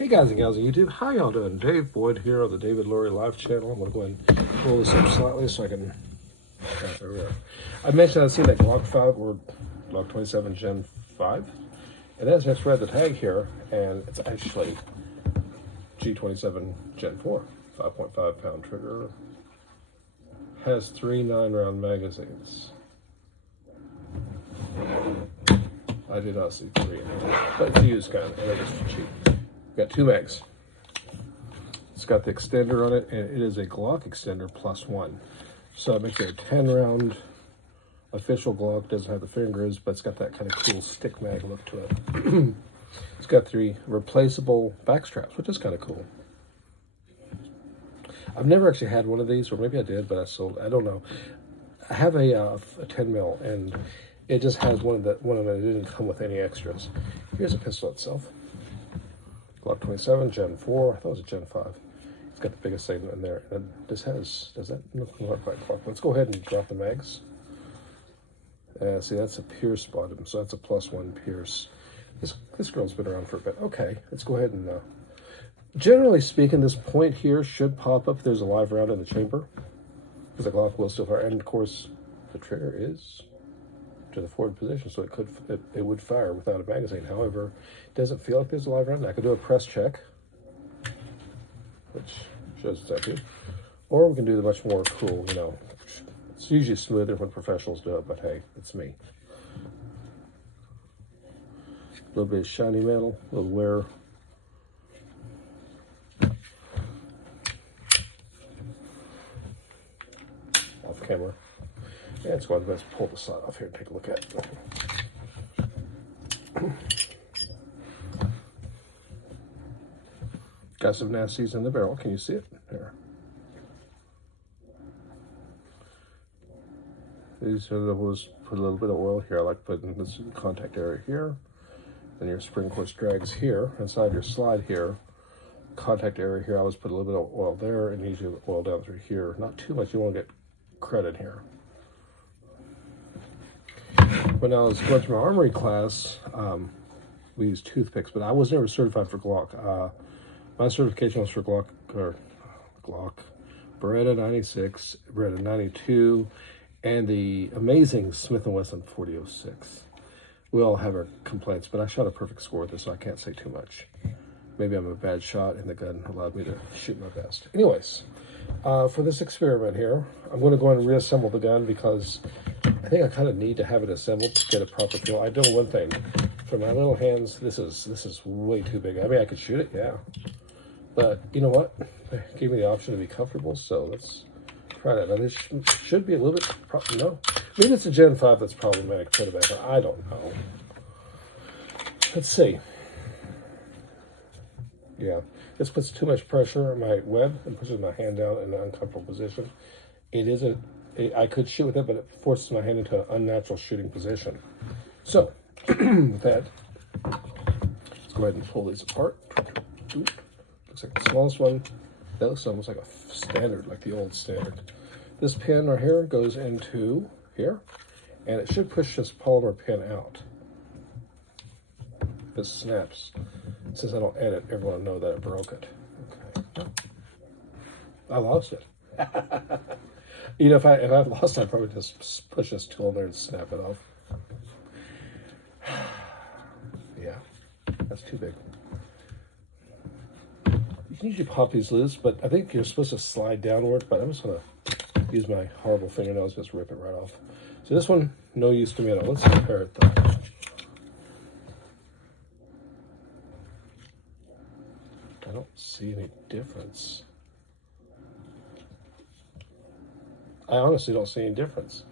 Hey guys and gals on YouTube, how y'all doing? Dave Boyd here on the David-Laurie-Life channel. I'm going to go ahead and pull this up slightly so I can... there we are. I mentioned I'd seen that Glock 5 or Glock 27 Gen 5. And as I read the tag here, and it's actually G27 Gen 4, 5.5 pound trigger. Has 3 9-round magazines. I did not see 3 in it, but it's a used gun, and it was cheap. Got 2 mags. It's got the extender on it, and it is a Glock extender +1. So it makes it a 10-round official Glock. Doesn't have the fingers, but it's got that kind of cool stick mag look to it. It's got 3 replaceable back straps, which is kind of cool. I've never actually had one of these, or maybe I did, but I sold it. I don't know. I have a 10 mil, and it just has one of them. It didn't come with any extras. Here's a pistol itself. Glock 27 Gen 4. I thought it was a Gen 5. It's got the biggest thing in there. And this has, does that look quite Glock? Let's go ahead and drop the mags. See, that's a Pierce bottom, so that's a +1 Pierce. This girl's been around for a bit. Okay, let's go ahead and... generally speaking, this point here should pop up if there's a live round in the chamber, because the Glock will still fire. And of course, the trigger is to the forward position, so it would fire without a magazine. However, it doesn't feel like there's a live round. I could do a press check, which shows it's empty, or we can do the much more cool, you know, it's usually smoother when professionals do it, but hey, it's me. A little bit of shiny metal, a little wear. Off camera. Yeah, let's go ahead and let's pull the side off here and take a look at it. Got some nasties in the barrel. Can you see it? There. These are the ones, put a little bit of oil here. I like putting this in the contact area here. Then your spring course drags here, inside your slide here. Contact area here, I always put a little bit of oil there, and usually oil down through here. Not too much, you won't get credit here. When I was going through my armory class, we used toothpicks, but I was never certified for Glock. My certification was for Glock Beretta 96, Beretta 92, and the amazing Smith & Wesson 4006. We all have our complaints, but I shot a perfect score with this, so I can't say too much. Maybe I'm a bad shot, and the gun allowed me to shoot my best. Anyways, for this experiment here, I'm going to go ahead and reassemble the gun because I think I kind of need to have it assembled to get a proper feel. I know one thing. For my little hands, this is way too big. I mean, I could shoot it, yeah. But you know what? They gave me the option to be comfortable, so let's try that. Now, this should be a little bit... no. Maybe it's a Gen 5 that's problematic. Put it back. I don't know. Let's see. Yeah, this puts too much pressure on my web and pushes my hand down in an uncomfortable position. I could shoot with it, but it forces my hand into an unnatural shooting position. So, with that, let's go ahead and pull these apart. Looks like the smallest one. That looks almost like a standard, like the old standard. This pin right here goes into here, and it should push this polymer pin out. This snaps. Since I don't edit, everyone will know that I broke it. Okay. I lost it. You know, if I lost it, I'd probably just push this tool in there and snap it off. Yeah, that's too big. You can usually pop these loose, but I think you're supposed to slide downward, but I'm just going to use my horrible fingernails, just rip it right off. So this one, no use to me at all. Let's compare it though. I don't see any difference. I honestly don't see any difference.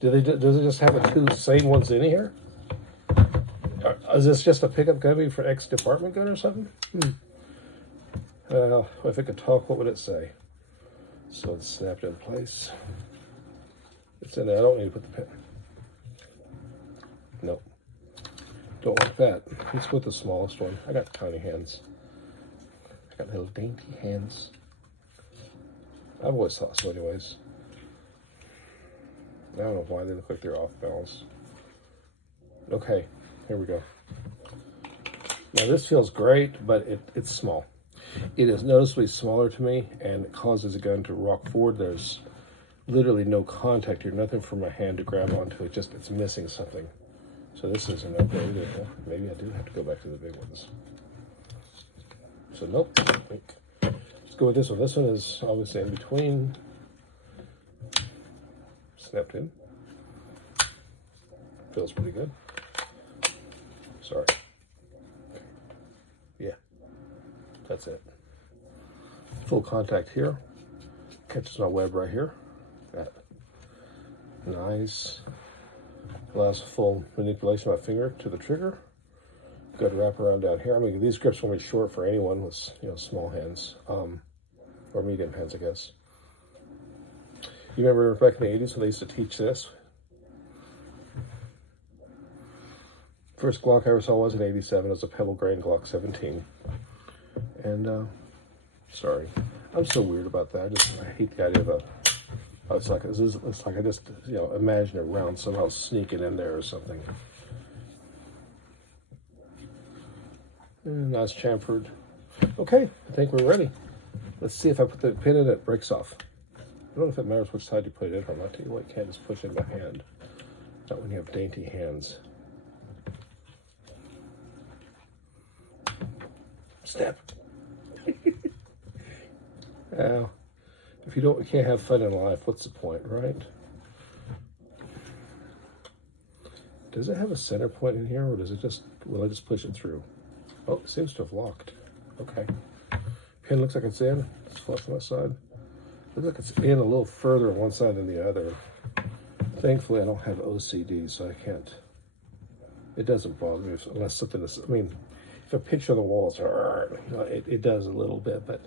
Does it just have the 2 same ones in here? Is this just a pickup gun for ex-department gun or something? If it could talk, what would it say? So it's snapped in place. It's in there. I don't need to put the pin. Nope. Don't like that. Let's put the smallest one. I got tiny hands. I got little dainty hands. I've always thought so anyways. I don't know why they look like they're off balance. Okay, here we go. Now this feels great, but it's small. It is noticeably smaller to me, and it causes the gun to rock forward. There's literally no contact here, nothing for my hand to grab onto. It's missing something. So this is an upgrade. Maybe I do have to go back to the big ones. So nope. Let's go with this one. This one is obviously in between. Snapped in. Feels pretty good. Sorry. Yeah, that's it. Full contact here. Catches my web right here. That nice. Allows full manipulation of my finger to the trigger. Good wrap around down here. I mean, these grips will be short for anyone with, small hands, or medium hands, I guess. You remember back in the 80s when they used to teach this? First Glock I ever saw was in '87. It was a pebble grain Glock 17. And, sorry. I'm so weird about that. I hate the idea of it's like I just, imagine a round somehow sneaking in there or something. And nice chamfered. Okay, I think we're ready. Let's see if I put the pin in, it breaks off. I don't know if it matters which side you put it in from. I'll tell you what, you can't just push it in by hand. Not when you have dainty hands. Snap. Now, if you can't have fun in life, what's the point, right? Does it have a center point in here, or will I just push it through? Oh, it seems to have locked. Okay. Pin looks like it's in. It's flush on that side. Looks like it's in a little further on one side than the other. Thankfully, I don't have OCD, so I can't. It doesn't bother me unless something is. I mean, if a picture of the walls, it does a little bit, but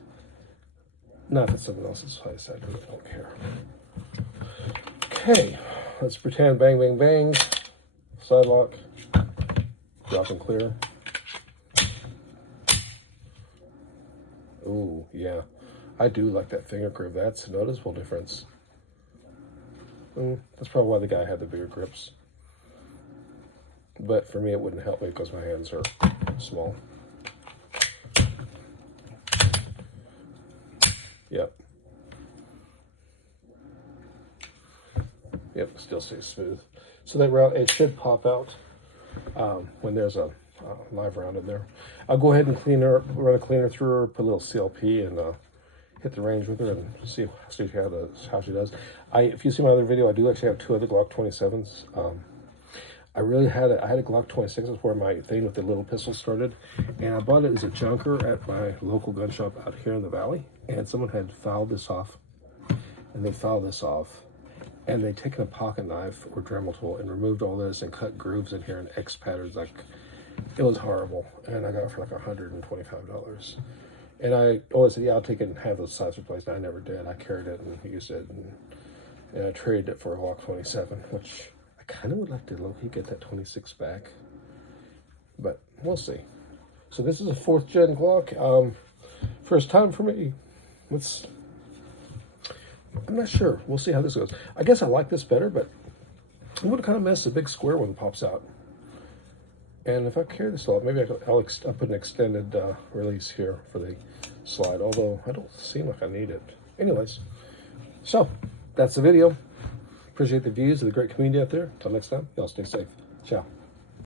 not that someone else's place. I really don't care. Okay, let's pretend bang, bang, bang. Side lock. Drop and clear. Ooh, yeah. I do like that finger grip. That's a noticeable difference. That's probably why the guy had the bigger grips. But for me, it wouldn't help me because my hands are small. Yep. Yep, still stays smooth. So that round, it should pop out when there's a live round in there. I'll go ahead and run a cleaner through her, put a little CLP, and hit the range with her and see how she does. If you see my other video, I do actually have two other Glock 27s. I had a Glock 26. That's where my thing with the little pistol started, and I bought it as a junker at my local gun shop out here in the valley. And someone had filed this off, and they filed this off, and they'd taken a pocket knife or Dremel tool and removed all this and cut grooves in here and X patterns. Like, it was horrible, and I got it for like $125. And I always said, yeah, I'll take it and have those sides replaced. I never did. I carried it and used it, and I traded it for a Glock 27, which I kind of would like to low-key get that 26 back, but we'll see. So this is a 4th gen Glock. First time for me. I'm not sure. We'll see how this goes. I guess I like this better, but I'm going to kind of miss the big square one that pops out. And if I carry this out, maybe I'll put an extended release here for the slide, although I don't seem like I need it. Anyways, so that's the video. Appreciate the views of the great community out there. Until next time, y'all stay safe. Ciao.